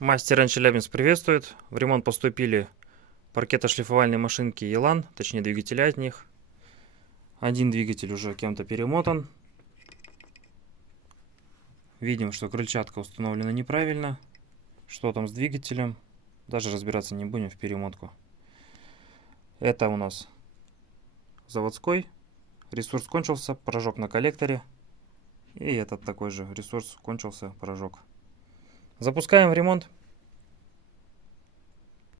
Мастер Н Челябинск приветствует. В ремонт поступили паркетошлифовальные машинки Елан, точнее двигателя от них. Один двигатель уже кем-то перемотан. Видим, что крыльчатка установлена неправильно. Что там с двигателем? Даже разбираться не будем в перемотку. Это у нас заводской. Ресурс кончился, поражок на коллекторе. И этот такой же ресурс кончился, поражок. Запускаем в ремонт.